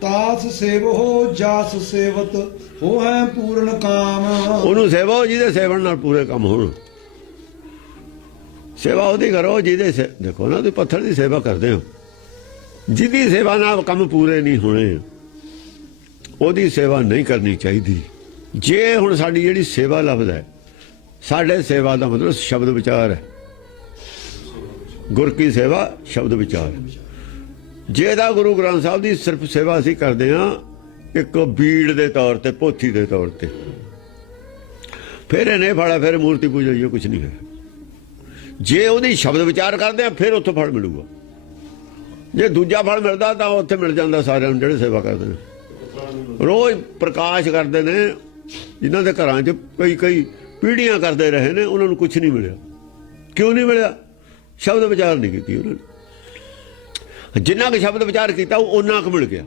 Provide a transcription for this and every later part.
ਤਾਸ ਸੇਵੋ ਜਾਸ ਸੇਵਤ ਹੋ ਹੈ ਪੂਰਨ ਕਾਮ। ਉਹਨੂੰ ਸੇਵਾ, ਜਿਹਦੇ ਸੇਵਨ ਨਾਲ ਪੂਰੇ ਕੰਮ ਹੋਣ। ਸੇਵਾ ਉਹਦੀ ਕਰੋ, ਜਿਹਦੇ ਦੇਖੋ ਨਾ, ਤੁਸੀਂ ਪੱਥਰ ਦੀ ਸੇਵਾ ਕਰਦੇ ਹੋ। ਜਿਹਦੀ ਸੇਵਾ ਨਾਲ ਕੰਮ ਪੂਰੇ ਨਹੀਂ ਹੋਣੇ, ਉਹਦੀ ਸੇਵਾ ਨਹੀਂ ਕਰਨੀ ਚਾਹੀਦੀ। ਜੇ ਹੁਣ ਸਾਡੀ ਜਿਹੜੀ ਸੇਵਾ ਲੱਭਦਾ ਹੈ, ਸਾਡੇ ਸੇਵਾ ਦਾ ਮਤਲਬ ਸ਼ਬਦ ਵਿਚਾਰ ਹੈ। ਗੁਰ ਕੀ ਸੇਵਾ, ਸ਼ਬਦ ਵਿਚਾਰ ਜੇ ਦਾ ਗੁਰੂ ਗ੍ਰੰਥ ਸਾਹਿਬ ਦੀ ਸਿਰਫ ਸੇਵਾ ਅਸੀਂ ਕਰਦੇ ਹਾਂ, ਇੱਕ ਬੀੜ ਦੇ ਤੌਰ ਤੇ, ਪੋਥੀ ਦੇ ਤੌਰ ਤੇ। ਫਿਰ ਇਹਨੇ ਫੜਾ, ਫਿਰ ਮੂਰਤੀ ਪੂਜਾ ਇਹ ਕੁਝ ਨਹੀਂ ਹੈ ਜੇ ਉਹਦੀ ਸ਼ਬਦ ਵਿਚਾਰ ਕਰਦੇ ਆ, ਫਿਰ ਉੱਥੋਂ ਫਲ ਮਿਲੂਗਾ। ਜੇ ਦੂਜਾ ਫਲ ਮਿਲਦਾ ਤਾਂ ਉੱਥੇ ਮਿਲ ਜਾਂਦਾ ਸਾਰਿਆਂ ਨੂੰ ਜਿਹੜੇ ਸੇਵਾ ਕਰਦੇ ਨੇ। ਰੋਜ਼ ਪ੍ਰਕਾਸ਼ ਕਰਦੇ ਨੇ, ਜਿਨ੍ਹਾਂ ਦੇ ਘਰਾਂ 'ਚ ਕਈ ਕਈ ਪੀੜ੍ਹੀਆਂ ਕਰਦੇ ਰਹੇ ਨੇ, ਉਹਨਾਂ ਨੂੰ ਕੁਝ ਨਹੀਂ ਮਿਲਿਆ। ਕਿਉਂ ਨਹੀਂ ਮਿਲਿਆ? ਸ਼ਬਦ ਵਿਚਾਰ ਨਹੀਂ ਕੀਤੀ ਉਹਨਾਂ ਨੇ। ਜਿੰਨਾ ਕੁ ਸ਼ਬਦ ਵਿਚਾਰ ਕੀਤਾ, ਉਹ ਉਹਨਾਂ ਕੁ ਮਿਲ ਗਿਆ।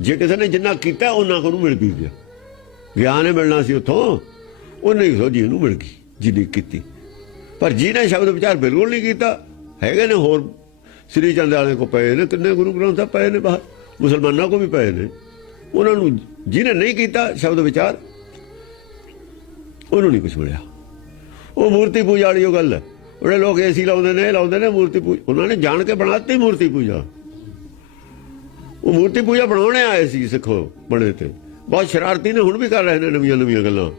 ਜੇ ਕਿਸੇ ਨੇ ਜਿੰਨਾ ਕੀਤਾ ਉਹਨਾਂ ਕੁ ਨੂੰ ਮਿਲ ਵੀ ਗਿਆ। ਗਿਆਨ ਹੀ ਮਿਲਣਾ ਸੀ ਉੱਥੋਂ ਉਹਨੇ ਹੀ ਸੋਝੀ ਨੂੰ ਮਿਲ ਗਈ ਜਿੰਨੀ ਕੀਤੀ। ਪਰ ਜਿਹਨੇ ਸ਼ਬਦ ਵਿਚਾਰ ਬਿਲਕੁਲ ਨਹੀਂ ਕੀਤਾ, ਹੈਗੇ ਨੇ ਹੋਰ, ਸ੍ਰੀ ਚੰਦ ਵਾਲੇ ਕੋ ਪਏ ਨੇ, ਕਿੰਨੇ ਗੁਰੂ ਗ੍ਰੰਥ ਸਾਹਿਬ ਪਏ ਨੇ ਬਾਹਰ, ਮੁਸਲਮਾਨਾਂ ਕੋ ਵੀ ਪਏ ਨੇ। ਉਹਨਾਂ ਨੂੰ ਜਿਹਨੇ ਨਹੀਂ ਕੀਤਾ ਸ਼ਬਦ ਵਿਚਾਰ, ਉਹਨੂੰ ਨਹੀਂ ਕੁਝ ਮਿਲਿਆ। ਉਹ ਮੂਰਤੀ ਪੂਜਾ ਵਾਲੀ ਉਹ ਗੱਲ ਹੈ। ਉਹਦੇ ਲੋਕ ਏਸੀ ਲਾਉਂਦੇ ਨੇ ਲਾਉਂਦੇ ਨੇ ਮੂਰਤੀ ਪੂਜਾ ਉਹਨਾਂ ਨੇ ਜਾਣ ਕੇ ਬਣਾਤੀ ਮੂਰਤੀ ਪੂਜਾ। ਉਹ ਮੂਰਤੀ ਪੂਜਾ ਬਣਾਉਣੇ ਆਏ ਸੀ ਸਿੱਖੋ ਬਣੇ ਤੇ। ਬਹੁਤ ਸ਼ਰਾਰਤੀ ਨੇ ਹੁਣ ਵੀ ਕਰ ਰਹੇ ਨੇ ਨਵੀਆਂ ਨਵੀਆਂ ਗੱਲਾਂ।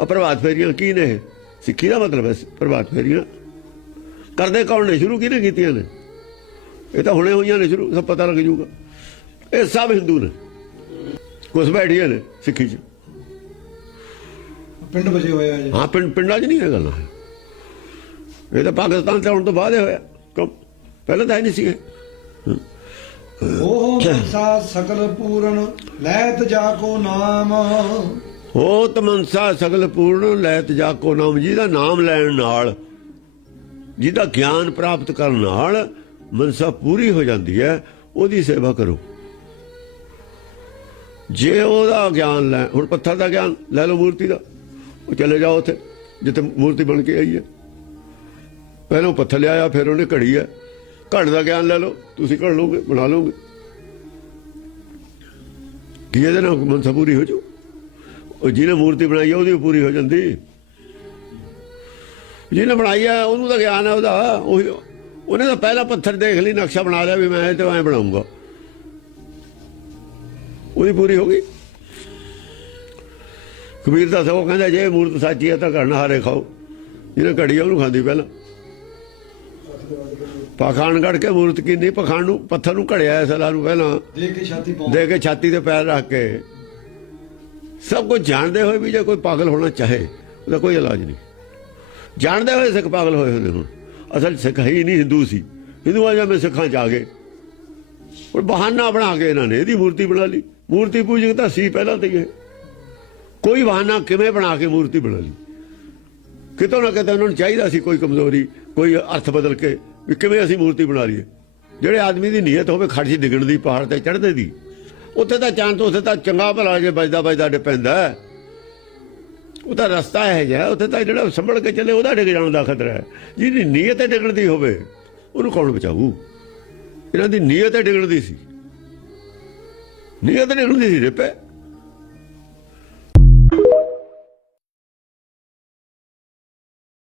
ਆ ਪ੍ਰਭਾਤ ਫੇਰੀਆਂ ਕੀ ਨੇ? ਸਿੱਖੀ ਦਾ ਮਤਲਬ ਹੈ ਪ੍ਰਭਾਤ ਫੇਰੀਆਂ। ਕਰਦੇ ਕੌਣ ਨੇ? ਸ਼ੁਰੂ ਕਿਹਨੇ ਕੀਤੀਆਂ ਨੇ? ਇਹ ਤਾਂ ਹੁਣੇ ਹੋਈਆਂ ਨੇ ਸ਼ੁਰੂ ਸਭ ਪਤਾ ਲੱਗ ਜੂਗਾ ਇਹ ਸਭ ਹਿੰਦੂ ਨੇ। ਕੁਛ ਬੈਠੀਆਂ ਨੇ ਸਿੱਖੀ ਚ। ਪਿੰਡ ਵਜੇ ਹੋਇਆ ਜੀ ਹਾਂ ਪਿੰਡ ਪਿੰਡਾਂ 'ਚ ਨਹੀਂ ਇਹ ਗੱਲਾਂ। ਇਹ ਤਾਂ ਪਾਕਿਸਤਾਨ ਤੇ ਆਉਣ ਤੋਂ ਬਾਅਦ ਹੋਇਆ ਕੰਮ। ਪਹਿਲਾਂ ਤਾਂ ਹੈ ਨਹੀਂ ਸੀ ਉਹ ਮਨਸਾ ਸਗਲ ਪੂਰਨ ਲੈਤ ਜਾ ਕੋ ਨਾਮ। ਹੋ ਤਮਨਸਾ ਸਗਲ ਪੂਰਨ ਲੈਤ ਜਾ ਕੋ ਨਾਮ ਜਿਹਦਾ ਨਾਮ ਲੈਣ ਨਾਲ ਜਿਹਦਾ ਗਿਆਨ ਪ੍ਰਾਪਤ ਕਰਨ ਨਾਲ ਮਨਸਾ ਪੂਰੀ ਹੋ ਜਾਂਦੀ ਹੈ ਉਹਦੀ ਸੇਵਾ ਕਰੋ। ਜੇ ਉਹਦਾ ਗਿਆਨ ਲੈ ਹੁਣ ਪੱਥਰ ਦਾ ਗਿਆਨ ਲੈ ਲਓ ਮੂਰਤੀ ਦਾ। ਉਹ ਚਲੇ ਜਾਓ ਉੱਥੇ ਜਿੱਥੇ ਮੂਰਤੀ ਬਣ ਕੇ ਆਈ ਹੈ। ਪਹਿਲਾਂ ਉਹ ਪੱਥਰ ਲਿਆਇਆ, ਫਿਰ ਉਹਨੇ ਘੜੀ ਹੈ। ਘੜ ਦਾ ਗਿਆਨ ਲੈ ਲਓ, ਤੁਸੀਂ ਘੜ ਲਓਗੇ, ਬਣਾ ਲਓਗੇ। ਕੀ ਇਹਦੇ ਨਾਲ ਮਨਸਾ ਪੂਰੀ ਹੋ ਜਾਊ? ਉਹ ਜਿਹਨੇ ਮੂਰਤੀ ਬਣਾਈ ਹੈ, ਉਹਦੀ ਪੂਰੀ ਹੋ ਜਾਂਦੀ। ਜਿਹਨੇ ਬਣਾਈ ਹੈ, ਉਹਨੂੰ ਤਾਂ ਗਿਆਨ ਹੈ ਉਹਦਾ। ਉਹੀ ਉਹਨੇ ਤਾਂ ਪਹਿਲਾ ਪੱਥਰ ਦੇਖ ਲਈ, ਨਕਸ਼ਾ ਬਣਾ ਲਿਆ ਵੀ ਮੈਂ ਇਹ ਤੇ ਐਂ ਬਣਾਉਂਗਾ। ਉਹਦੀ ਪੂਰੀ ਹੋ ਗਈ। ਕਬੀਰ ਦਾ ਸਗੋਂ ਕਹਿੰਦਾ, ਜੇ ਮੂਰਤ ਸੱਚੀ ਹੈ ਤਾਂ ਘੜਨਾ ਹਾਰੇ ਖਾਓ। ਜਿਹਨੇ ਘੜੀ ਹੈ, ਉਹਨੂੰ ਖਾਂਦੀ ਪਹਿਲਾਂ। ਪਖਾਨ ਘੜ ਕੇ ਮੂਰਤ ਕੀ ਨਹੀਂ ਪਖਾਨ ਨੂੰ ਪੱਥਰ ਨੂੰ ਘੜਿਆ ਸਲਾ ਨੂੰ ਪਹਿਲਾਂ। ਦੇਖ ਕੇ ਛਾਤੀ ਪਾਉ ਦੇ ਕੇ ਛਾਤੀ ਤੇ ਪੈਰ ਰੱਖ ਕੇ। ਸਭ ਕੁਝ ਜਾਣਦੇ ਹੋਏ ਵੀ ਜੇ ਕੋਈ ਪਾਗਲ ਹੋਣਾ ਚਾਹੇ ਉਹਦਾ ਕੋਈ ਇਲਾਜ ਨਹੀਂ। ਜਾਣਦੇ ਹੋਏ ਸਿੱਖ ਪਾਗਲ ਹੋਏ ਹੁੰਦੇ ਹੁਣ। ਅਸਲ ਸਿੱਖ ਹੀ ਨਹੀਂ ਹਿੰਦੂ ਸੀ। ਹਿੰਦੂਆਂ ਜਿਵੇਂ ਸਿੱਖਾਂ ਚ ਆ ਗਏ। ਹੁਣ ਬਹਾਨਾ ਬਣਾ ਕੇ ਇਹਨਾਂ ਨੇ ਇਹਦੀ ਮੂਰਤੀ ਬਣਾ ਲਈ। ਮੂਰਤੀ ਪੂਜਕ ਤਾਂ ਸੀ ਪਹਿਲਾਂ ਤੇ ਹੀ ਇਹ। ਕੋਈ ਬਹਾਨਾ ਕਿਵੇਂ ਬਣਾ ਕੇ ਮੂਰਤੀ ਬਣਾ ਲਈ? ਕਿਤੋਂ ਨਾ ਕਿਤੇ ਉਹਨਾਂ ਨੂੰ ਚਾਹੀਦਾ ਸੀ ਕੋਈ ਕਮਜ਼ੋਰੀ, ਕੋਈ ਅਰਥ ਬਦਲ ਕੇ ਵੀ ਕਿਵੇਂ ਅਸੀਂ ਮੂਰਤੀ ਬਣਾ ਲਈਏ। ਜਿਹੜੇ ਆਦਮੀ ਦੀ ਨੀਅਤ ਹੋਵੇ ਖੜਜੀ ਡਿੱਗਣ ਦੀ, ਪਹਾੜ ਤੇ ਚੜ੍ਹਦੇ ਦੀ, ਉੱਥੇ ਤਾਂ ਚਾਂਦ ਤੋਂ ਉੱਥੇ ਤਾਂ ਚੰਗਾ ਭਲਾ ਜੇ ਵੱਜਦਾ ਵੱਜਦਾ ਡਿਪੈਂਦਾ ਉਹ ਤਾਂ ਰਸਤਾ ਹੈ ਜਿਹਾ ਉੱਥੇ ਤਾਂ ਜਿਹੜਾ ਸੰਭਲ ਕੇ ਚੱਲੇ, ਉਹਦਾ ਡਿੱਗ ਜਾਣ ਦਾ ਖਤਰਾ ਹੈ। ਜਿਹਦੀ ਨੀਅਤ ਡਿੱਗਣ ਦੀ ਹੋਵੇ, ਉਹਨੂੰ ਕੌਣ ਬਚਾਊ? ਇਹਨਾਂ ਦੀ ਨੀਅਤ ਡਿੱਗਣ ਦੀ ਸੀ। ਨੀਅਤ ਡਿੱਗਣ ਦੀ ਸੀ ਰਿਪੇ।